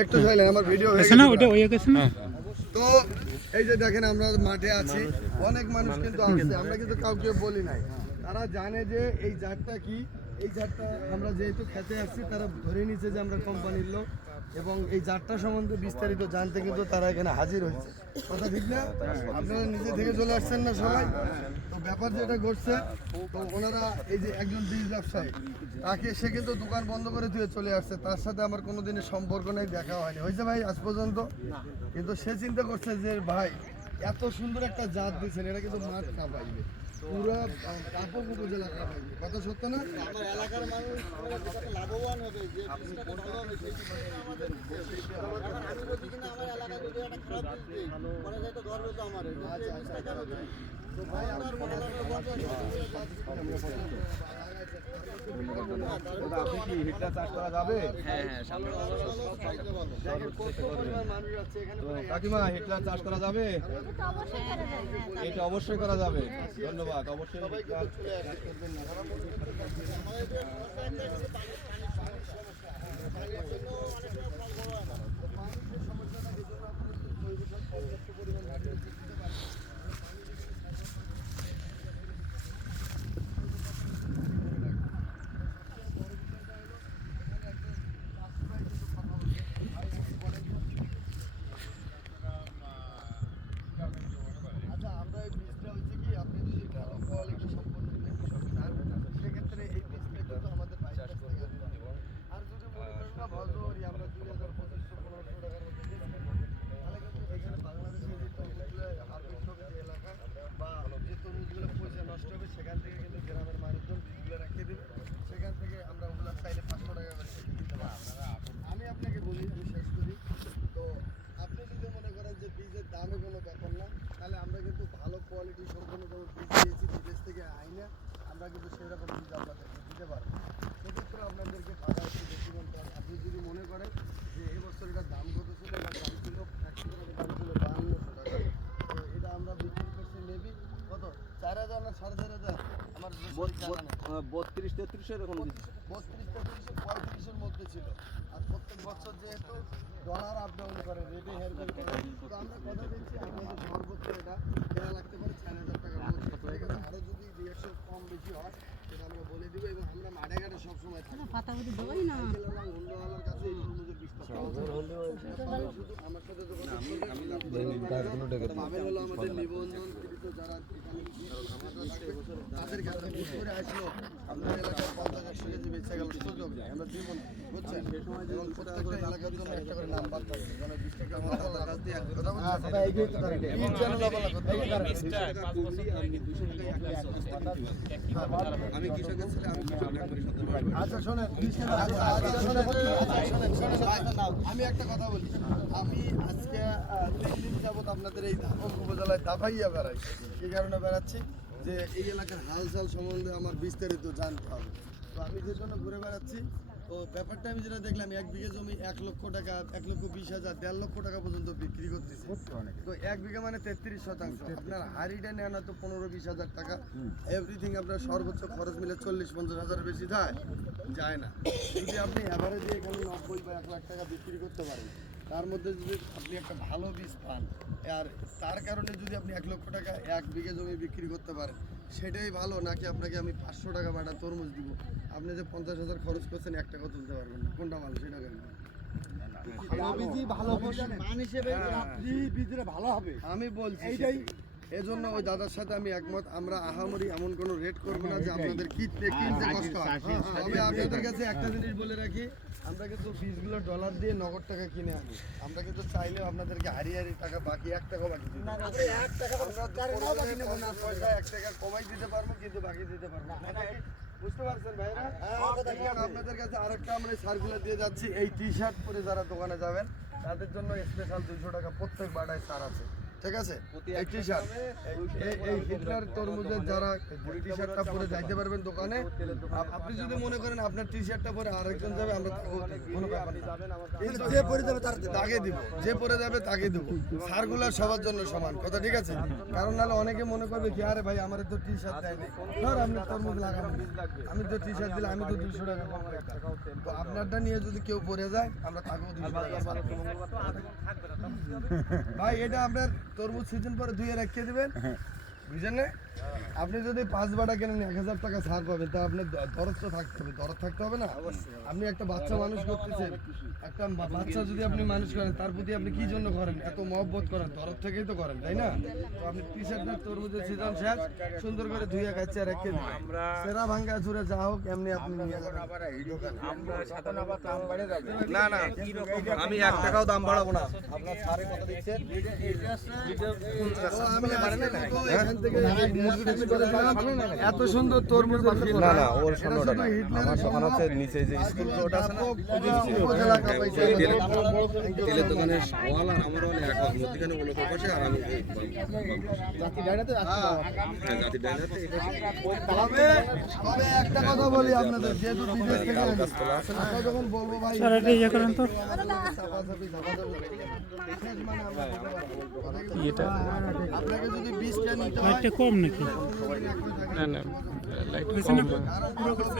একটু চাইলেন আমার ভিডিও হয়ে গেছে না ওটা হয়ে গেছে না। তো এই যে দেখেন আমরা মাঠে আছি, অনেক মানুষ কিন্তু আসছে, আমরা কিন্তু কাউকে বলি নাই। তারা জানে যে এই জাতটা কি, এই জাতটা আমরা যেহেতু খেতে আসছি তারা ধরে নিচ্ছে যে আমরা কোম্পানির লোক, এবং এই জাতটা সম্বন্ধে বিস্তারিত জানতে কিন্তু তারা এখানে হাজির হয়েছে। কথা ঠিক না? আপনারা নিজে থেকে চলে আসছেন না সবাই? তো ব্যাপার যেটা ঘটছে, তো ওনারা এই যে একজন বীজ ব্যবসায়ী, তাকে সে কিন্তু দোকান বন্ধ করে দিয়ে চলে আসছে, তার সাথে আমার কোনো দিনের সম্পর্ক নেই, দেখা হয়নি, হয়েছে ভাই আজ পর্যন্ত। কিন্তু সে চিন্তা করছে যে ভাই এত সুন্দর একটা জাত দিয়েছেন, এটা কিন্তু মাঠ না পাইবে, পুরো কাপড় উপজেলা না পাইবে। কথা সত্য না? আমার এলাকার মানুষ লাভবান হবে, যে ভালো হবে সেই আমাদের আমি বলছি কিনা আমার এলাকায় যদি একটা খারাপ দিই পরে যাইতো ধরবে তো আমার। তো ভাই আপনি কি হিটটা চাষ করা যাবে? হ্যাঁ হ্যাঁ, কাকিমা হিটলার চাষ করা যাবে? এটা অবশ্যই করা যাবে। ধন্যবাদ। অবশ্যই সেখান থেকে কিন্তু গ্রামের মানুষজন বীজগুলো রেখে দেবে, সেখান থেকে আমরা ওগুলো চাইলে 500 টাকা করে দিতে পারি। আমি আপনাকে বলি, আমি শেষ করি, তো আপনি যদি মনে করেন যে বীজের দামে কোনো ব্যাপার না, তাহলে আমরা কিন্তু ভালো কোয়ালিটি সম্পন্ন কোনো বীজ দিয়েছি বিদেশ থেকে আইনে, আমরা কিন্তু সেরকম বীজ আপনাদেরকে দিতে পারবো। সেক্ষেত্রে আপনাদেরকে টাকা একটু বেশি বলতে হবে। আপনি যদি মনে করেন যে এবছর এটার দাম কত ছিল, এটার দাম ছিল 5200 টাকা, তো এটা আমরা বিক্রি করছি মেবি কত 4000 না 4500, আমার 32-33 এরকম 32-33-35 মধ্যে ছিল। আর প্রত্যেক বছর যেহেতু ডলার আপ ডাউন করে, রেটে হেরফের করে, তো আমরা কথা দিচ্ছি আমাদের সর্বোচ্চ এটা কেনা লাগতে পারে 4000 টাকার মধ্যে। ঠিক আছে, আরও যদি রিয়াকশন কম বেশি হয় সেটা আমরা বলে দিব, এবং আমরা মাঠে ঘাটে সবসময় থাকি। আমার সাথে পাবেন হলো আমাদের নিবন্ধন যারা তাদের কাছে করে আসলো আপনার এলাকায় 50-100 কেজি বেঁচে গেল, সুযোগ নেই, আমরা দিব না, বুঝছেন? এবং প্রত্যেকটা এলাকার জন্য একটা করে নাম্বার থাকে, যেন 20 টাকা আমি কৃষকের ছেলে, আমি আচ্ছা শোনেন, আমি একটা কথা বলি, আমি আজকে 3 দিন যাবত আপনাদের এই ধাপক উপজেলায় দাফাইয়া বেড়াই। এই কারণে বেড়াচ্ছি যে এই এলাকার হালচাল সম্বন্ধে আমার বিস্তারিত জানতে হবে, তো আমি যে জন্য ঘুরে বেড়াচ্ছি। তো ব্যাপারটা আমি যেটা দেখলাম, 1 বিঘা জমি 1 লক্ষ টাকা, 1,20,000, 1.5 লক্ষ টাকা পর্যন্ত বিক্রি করতেছে। তো 1 বিঘা মানে 33%। আপনার হাড়িটা নেন হয়তো 15-20 হাজার টাকা, এভরিথিং আপনার সর্বোচ্চ খরচ মিলে 40-50 হাজারের বেশি যায় না। যদি আপনি অ্যাভারেজে এখানে 90 বা 1 লাখ টাকা বিক্রি করতে পারেন, তার মধ্যে যদি আপনি একটা ভালো বীজ পান, আর তার কারণে যদি আপনি 1 লক্ষ টাকা 1 বিঘা জমি বিক্রি করতে পারেন, সেটাই ভালো, নাকি আপনাকে আমি 500 টাকা বাটা তরমুজ দিব, আপনি যে 50,000 খরচ করছেন 1 টাকা তুলতে পারবেন না, কোনটা ভালো সেটা কেন? আমি বলছি এইটাই, এজন্য ওই দাদার সাথে আমি একমত। আমরা আহামরি এমন কোনো রেট করবো না যে আপনাদের কিনতে কষ্ট হয়। তবে আপনাদের কাছে একটা জিনিস বলে রাখি, আমরা কিন্তু বীজগুলো ডলার দিয়ে নগদ টাকা কিনে আনি, আমরা কিন্তু চাইলেও আপনাদেরকে হারি টাকা বাকি 1 টাকা বাকি দিই, আমরা 1 টাকা কমাই দিতে পারবো, কিন্তু বাকি দিতে পারবো না। বুঝতে পারছেন ভাইরা? আপনাদের কাছে আরেকটা আমরা সার্কুলার দিয়ে যাচ্ছি, এই টি শার্ট পরে যারা দোকানে যাবেন তাদের জন্য স্পেশাল 200 টাকা প্রত্যেক বাটায় ছাড় আছে। ঠিক আছে, এই টি শার্ট, এই হিটলার তরমুজের যারা টি শার্টটা পরে যাইতে পারবেন দোকানে, আপনি যদি মনে করেন আপনার টি শার্টটা পরে আরেকজন যাবে, আমরা কোনো ব্যাপার না, যে পরে যাবে তাকে দিব, যে পরে যাবে তাকে দিব। সারগুলা সবার জন্য সমান কথা, ঠিক আছে? কারণ নাহলে অনেকে মনে করবে কি আরে ভাই আমার তো টি শার্ট দেয়নি, ধর আপনি তরমুজ লাগানো, আমি তো টি শার্ট দিলে আমি তো 200 টাকা কম রাখতাম, তো আপনারটা নিয়ে যদি কেউ পরে যায় আমরা তাকেও 200 টাকা ভাই। এটা আপনার তরমুজ সিজন পরে ধুয়ে রেখে দিবেন, বুঝলেন না? আপনি যদি 5 বাটা কেনেন 1000 টাকা ছাড় পাবেন, তা আপনার দরদ তো থাকতে হবে, দরদ থাকতে হবে না? আপনি একটা বাচ্চা মানুষ করতেছেন, একটা বাচ্চা যদি আপনি মানুষ করেন তার প্রতি আপনি কি জন্য করেন? এত মহব্বত করেন, দরদ থেকেই তো করেন, তাই না? তো আপনি টি শার্টটা তরমুজের সিজন শেষ সুন্দর করে ধুয়ে কাচ্চা রেখে দিন, সেরা ভাঙ্গা চুরে যা হোক এমনি আপনি নিয়ে যাবেন দোকানে। না না, আমি 1 টাকাও দাম বাড়াবো না, আপনার ছাড়ে কত দিচ্ছেন? আমি এখান থেকে এত সুন্দর তরমুজ না না, ওর সামনেটা না, আমার দোকান আছে নিচে যে স্কুল রোড আছে না, উপজেলা কাপাইছে তেলের দোকানের ওয়াল আর আমার ওয়াল এক মধ্যখানে ওগুলো বসে, আর আমি জাতি ডাইনাতে জাতি ডাইনাতে তবে একটা কথা বলি আপনাদের, যেহেতু বিদেশ থেকে আমরা যখন বলবো ভাই স্যার এটা ইয়ে করেন তো এটা আপনাকে যদি 20টা নিতে হয় কম নাকি? না না লাইট কম।